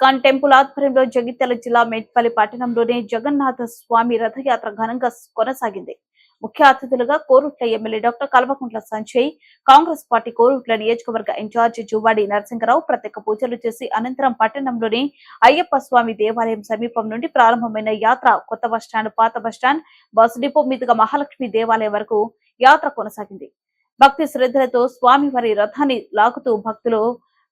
ISKCON temple ఆధ్వర్యంలో జగిత్యాల జిల్లా మేట్పల్లి పట్టణంలోని జగన్నాథ స్వామి రథయాత్ర ఘనంగా కొనసాగింది. ముఖ్య అతిథులుగా Korutla MLA doctor Kalvakuntla Sanjay Congress party Korutla నియోజకవర్గ ఇన్ఛార్జ్ జువాడి నరసింహరావు ప్రత్యేక పూజలు చేసి అనంతరం పట్టణంలోని అయ్యప్ప స్వామి దేవాలయం సమీపం నుండి ప్రారంభమైన యాత్ర కొత్త బస్టాండ్ పాత బస్టాండ్ బస్ డిపో మీదుగా మహాలక్ష్మి దేవాలయం వరకు యాత్ర కొనసాగింది. భక్తి శ్రద్ధలతో స్వామివారి రథాన్ని లాగుతూ భక్తులు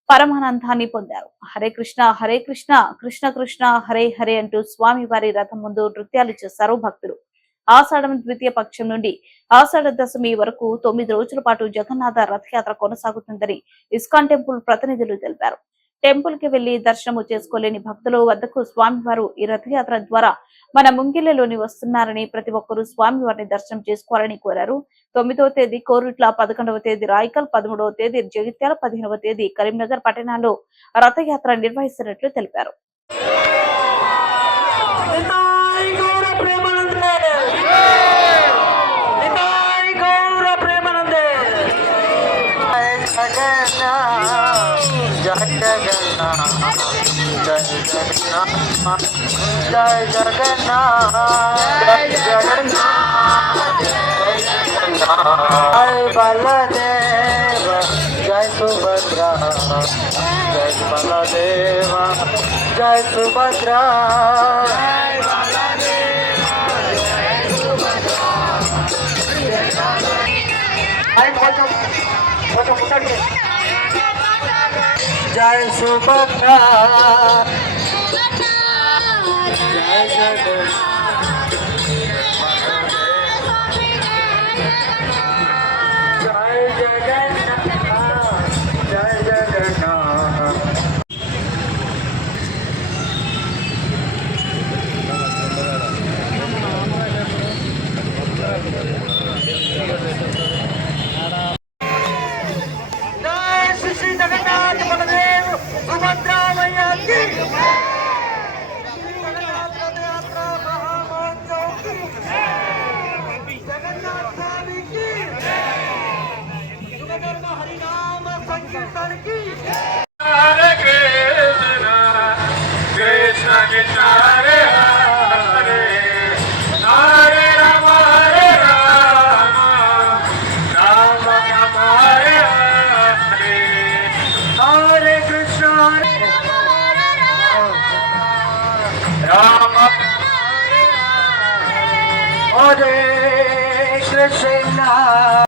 పరమానందాన్ని పొందారు. హరే కృష్ణ హరే కృష్ణ కృష్ణ కృష్ణ హరే హరే అంటూ స్వామివారి రథం ముందు నృత్యాలు చేశారు భక్తులు. ఆషాఢం ద్వితీయ పక్షం నుండి ఆషాఢ దశమి వరకు తొమ్మిది రోజుల పాటు జగన్నాథ రథయాత్ర కొనసాగుతుందని ఇస్కాన్ టెంపుల్ ప్రతినిధులు తెలిపారు. టెంపుల్కి వెళ్ళి దర్శనము చేసుకోలేని భక్తుల వద్దకు స్వామివారు ఈ రథయాత్ర ద్వారా మన ముంగిళ్ళలోని వస్తున్నారని ప్రతి ఒక్కరూ స్వామివారిని దర్శనం చేసుకోవాలని కోరారు. తొమ్మిదవ తేదీ కోరుట్ల పదకొండవ తేదీ రాయకల్ పదమూడవ తేదీ జగిత్యాల పదిహేనవ తేదీ కరీంనగర్ పట్టణాల్లో రథయాత్ర నిర్వహిస్తున్నట్లు తెలిపారు. जय जगन्नाथ जय जगन्नाथ जय जगन्नाथ जय जगन्नाथ जय बलदेव जय सुभद्रा जय बलदेव जय सुभद्रा Thank you. জয় সুভদ্রা कृष्णा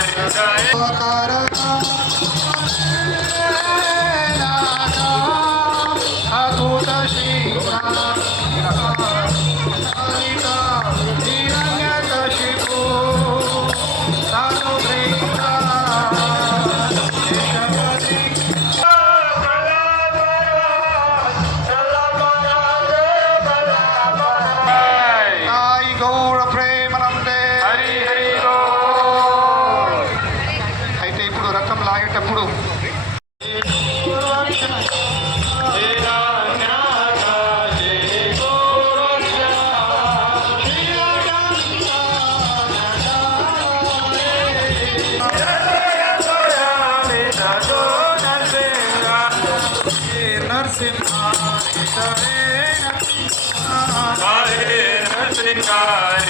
কারা Hare Hare Hare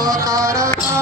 Hare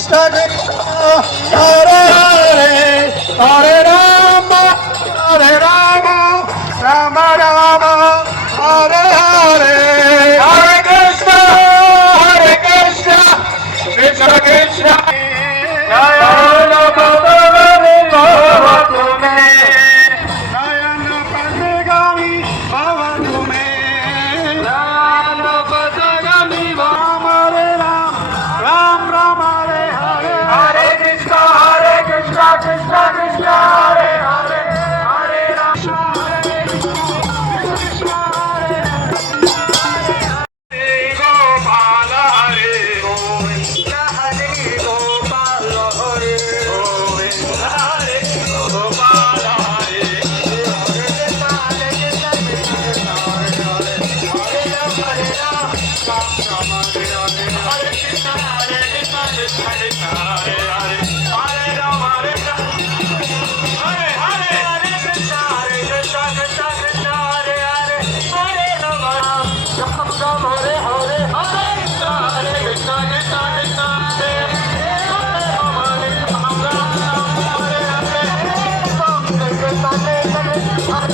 Stardust. Oh, লক্ষ্য